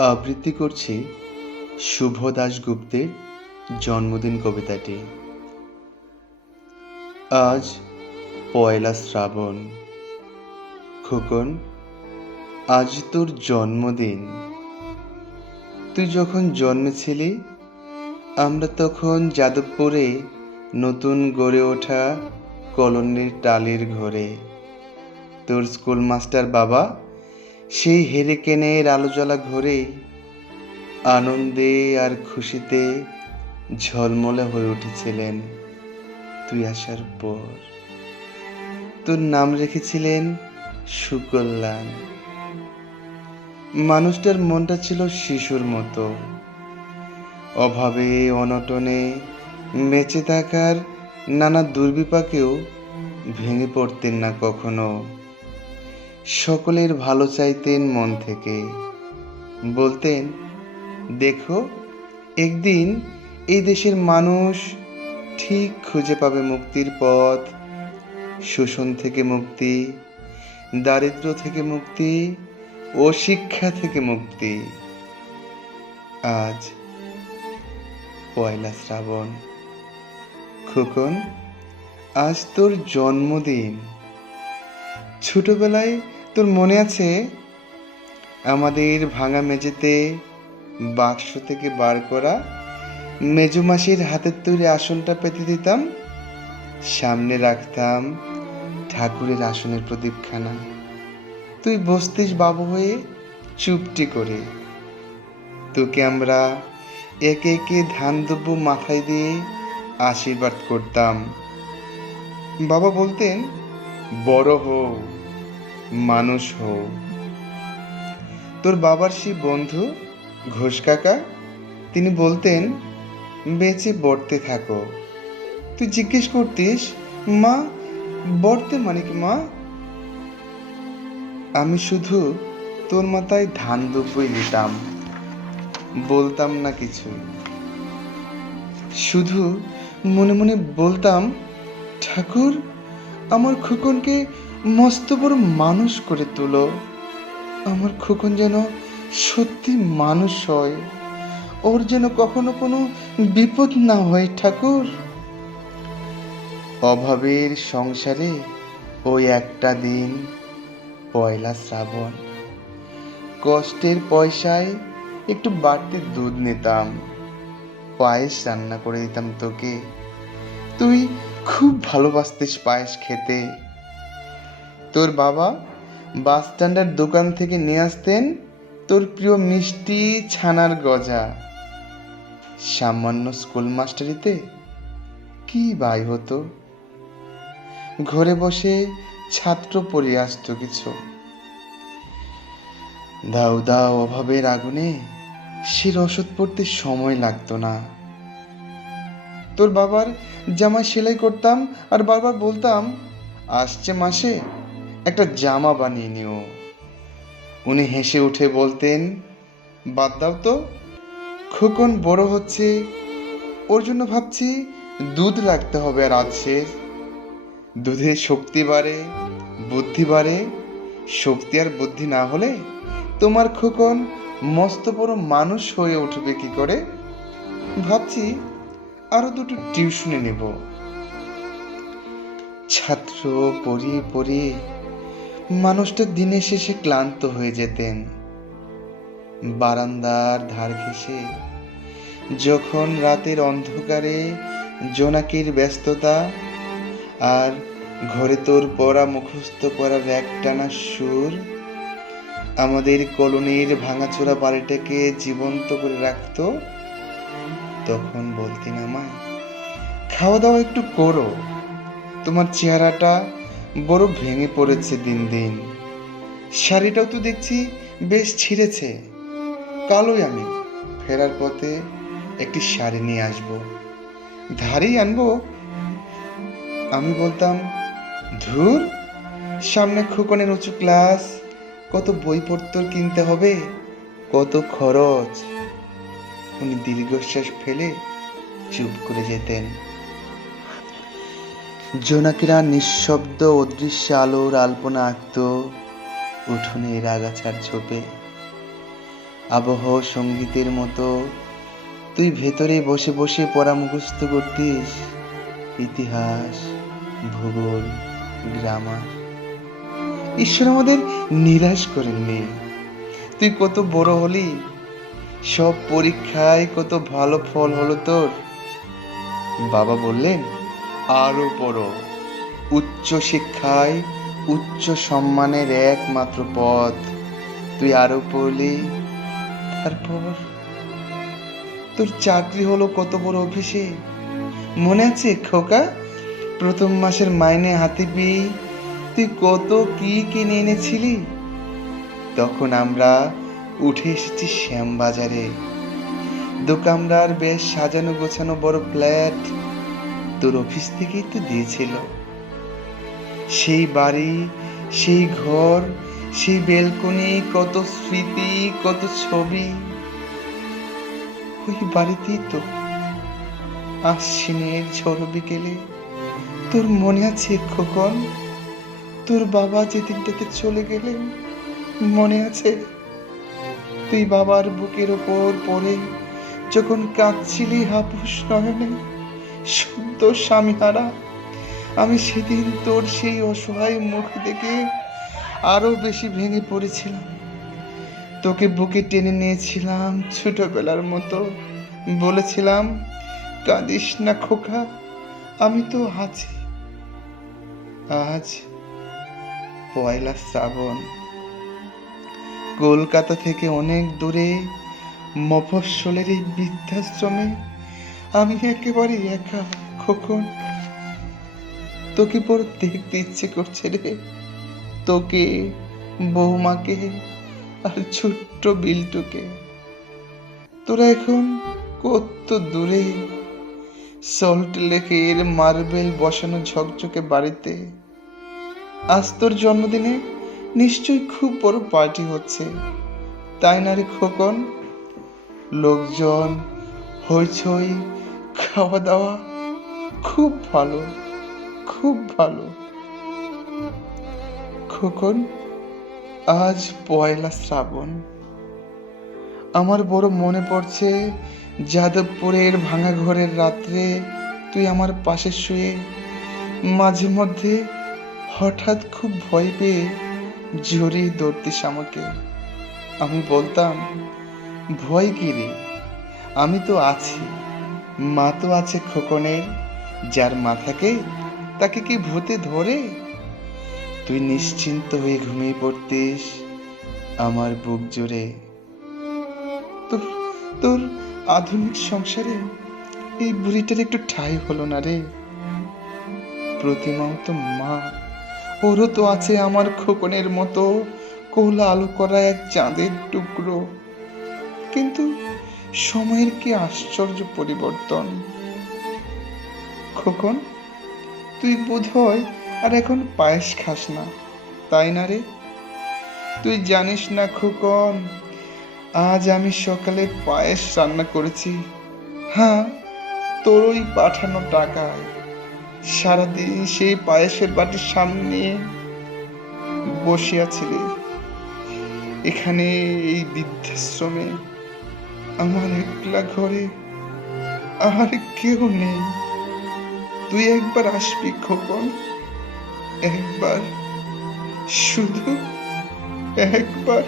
আবৃত্তি করছি শুভ দাশগুপ্তের জন্মদিন কবিতাটি। আজ পয়লা শ্রাবণ। খোকন, আজ তোর জন্মদিন। তুই যখন জন্মেছিলি আমরা তখন যাদবপুরে নতুন গড়ে ওঠা কলোনির টালির ঘরে। তোর স্কুল মাস্টার বাবা সেই হেরিকেনের আলোজ্বলা ঘরে আনন্দে আর খুশিতে ঝলমলে হয়ে উঠেছিলেন। তুই আসার পর তোর নাম রেখেছিলেন সুকল্যাণ। মানুষটার মনটা ছিল শিশুর মতো, অভাবে অনটনে বেঁচে থাকার নানা দুর্বিপাকেও ভেঙে পড়তেন না কখনো। সকলের ভালো চাইতেন মন থেকে, বলতেন, দেখো একদিন এই দেশের মানুষ ঠিক খুঁজে পাবে মুক্তির পথ, শোষণ থেকে মুক্তি, দারিদ্র্য থেকে মুক্তি, অশিক্ষা থেকে মুক্তি। আজ পয়লা শ্রাবণ। খোকন, আজ তোর জন্মদিন। ছোটবেলায় তোর মনে আছে আমাদের ভাঙা মেঝেতে বাক্স থেকে বার করা মেজুমাসির হাতের তৈরি আসনটা পেতে দিতাম, সামনে রাখতাম ঠাকুরের আসনের প্রদীপখানা। তুই বসতিস বাবু হয়ে চুপটি করে। তোকে আমরা একে একে ধান দুব্য মাথায় দিয়ে আশীর্বাদ করতাম। বাবা বলতেন, বড় হও, মানুষ হও। তোর বাবার সেই বন্ধু ঘোষ কাকা, তিনি বলতেন, বেঁচে বর্তে থাকো। তুই জিজ্ঞেস করতিস, মা বর্তে মানে কি মা? আমি শুধু তোর মাথায় ধান দুব্বই নিতাম, বলতাম না কিছু। শুধু মনে মনে বলতাম, ঠাকুর আমার খোকনকে মস্ত বড় মানুষ করে তোলো। আমার খোকন যেন সত্যি মানুষ হয়, ওর যেন কখনো কোনো বিপদ না হয় ঠাকুর। অভাবের সংসারে ওই একটা দিন পয়লা শ্রাবণ, কষ্টের পয়সায় একটু বাড়তি দুধ নিতাম, পায়েস রান্না করে দিতাম তোকে। তুই খুব ভালোবাসতিস পায়েস খেতে। তোর বাবা বাস স্ট্যান্ডের দোকান থেকে নিয়ে আসতেন তোর প্রিয় মিষ্টি ছানার গজা। সামান্য স্কুল মাস্টারিতে কি বাই হতো। ঘরে বসে ছাত্র পড়ে আসতো কিছু। দাও দাও অভাবের আগুনে সে রসদ পড়তে সময় লাগতো না। তোর বাবার জামা সেলাই করতাম আর বারবার বলতাম, আসছে মাসে একটা জামা বানিয়ে নিও। উনি হেসে উঠে বলতেন, বাদ দাও তো, খোকন বড় হচ্ছে, ওর জন্য ভাবছি দুধ রাখতে হবে আর আছে। দুধে শক্তি বাড়ে, বুদ্ধি বাড়ে। শক্তি আর বুদ্ধি না হলে তোমার খোকন মস্ত বড় মানুষ হয়ে উঠবে কি করে? ভাবছি আরো দুটো টিউশনে নেব। ছাত্র পড়িয়ে পড়িয়ে মানুষটা দিনের শেষে ক্লান্ত হয়ে যেতেন। বারান্দার ধার ঘেঁষে যখন রাতের অন্ধকারে জোনাকির ব্যস্ততা আর ঘরে তোর পড়া মুখস্থ করার একটানা সুর আমাদের কলোনির ভাঙাচোরা বাড়িটাকে জীবন্ত করে রাখতো, তখন বলতেন আমায়, খাওয়া দাওয়া একটু করো, তোমার চেহারাটা বড় ভেঙে পড়েছে দিন দিন। শাড়িটাও তো দেখছি বেশ ছিঁড়েছে। কালই আমি ফেরার পথে একটি শাড়ি নিয়ে আসবো, ধারেই আনবো। আমি বলতাম, ধুর, সামনে খোকনের উঁচু ক্লাস, কত বইপত্র কিনতে হবে, কত খরচ। উনি দীর্ঘশ্বাস ফেলে চুপ করে যেতেন। জোনাকিরা নিঃশব্দ অদৃশ্য আলোর আলপনা আঁকত উঠোনের আগাছার ঝোপে। আবহ সঙ্গীতের মতো তুই ভেতরে বসে বসে পড়া মুখস্থ করতিস, ইতিহাস, ভূগোল, গ্রামার। ঈশ্বর আমাদের নিরাশ করেননি। তুই কত বড় হলি, সব পরীক্ষায় কত ভালো ফল হলো তোর। বাবা বললেন, আরো পড়ো, উচ্চ শিক্ষায় উচ্চ সম্মানের একমাত্র পথ। তুই আরো পড়লি, তারপর তোর চাকরি হলো কত বড় অফিসে। মনে আছে খোকা, প্রথম মাসের মাইনে হাতে পেয়ে তুই কত কি কিনে এনেছিলি? তখন আমরা উঠে এসেছি শ্যামবাজারে। দোকানদার বেশ সাজানো গোছানো বড় ফ্ল্যাট তোর অফিস থেকেই তো দিয়েছিল। সেই বাড়ি, সেই ঘর, সেই বেলকনি, কত স্মৃতি, কত ছবি। ওই বাড়িতেই তো আশ্বিনের ঝড় বিকেলে, তোর মনে আছে খোকন, তোর বাবা যেদিনটাতে চলে গেলেন মনে আছে? তুই বাবার বুকের ওপর পড়ে যখন কাঁদছিলি হাপুস নয়নে, শুদ্ধ স্বামীহারা। আমি সেদিন তোর সেই অসহায় মুখ দেখে আরো বেশি ভেঙে পড়েছিলাম। তোকে বুকে টেনে নিয়েছিলাম ছোটবেলার মতো, বলেছিলাম, কাঁদিস না খোকা, আমি তো আছি। আজ পয়লা শ্রাবণ, কলকাতা থেকে অনেক দূরে মফস্বলের এই বৃদ্ধাশ্রমে আমি একেবারে একা খোকন। তোকে বড় দেখতে ইচ্ছে করছে রে, তোকে, বৌমাকে আর ছোট্ট বিল্টুকে। তোরা এখন কত দূরে, সল্ট লেকের মার্বেল বসানো ঝকঝকে বাড়িতে। আজ তোর জন্মদিনে নিশ্চয়ই খুব বড় পার্টি হচ্ছে, তাই না রে খোকন? লোকজন, হইচই, খাওয়া দাওয়া, খুব ভালো, খুব ভালো। খোকন, আজ পয়লা শ্রাবণ। আমার বড় মনে পড়ছে যাদবপুরের ভাঙা ঘরের রাত্রে তুই আমার পাশে শুয়ে মাঝে মধ্যে হঠাৎ খুব ভয় পেয়ে জড়িয়ে ধরতিস আমাকে। আমি বলতাম, ভয় কি রে, আমি তো আছি, মা তো আছে খোকনের, যার মাথাকে তাকে কি ভূতে ধরে? তুই নিশ্চিন্ত হয়ে ঘুমিয়ে পড়তিস আমার বুক জুড়ে। তোর তোর আধুনিক সংসারে এই বুড়িটার একটু ঠাঁই হলো না রে। প্রতিমাও তো মা, ওরও তো আছে আমার খোকনের মতো কোলা আলো করা এক চাঁদের টুকরো। কিন্তু সময়ের কি আশ্চর্য পরিবর্তন। খোকন, তুই বোধহয় আর এখন পায়েস খাস না, তাই না রে? তুই জানিস না খোকন, আজ আমি সকালে পায়েস রান্না করেছি। হ্যাঁ, তোর ওই পাঠানো টাকায়। সারাদিন সেই পায়েসের বাটির সামনে বসে আছিলি, এখানে এই বৃদ্ধাশ্রমে, আমার একলা ঘরে, আর কেউ নেই। তুই একবার আসবি খোকন, একবার, শুধু একবার।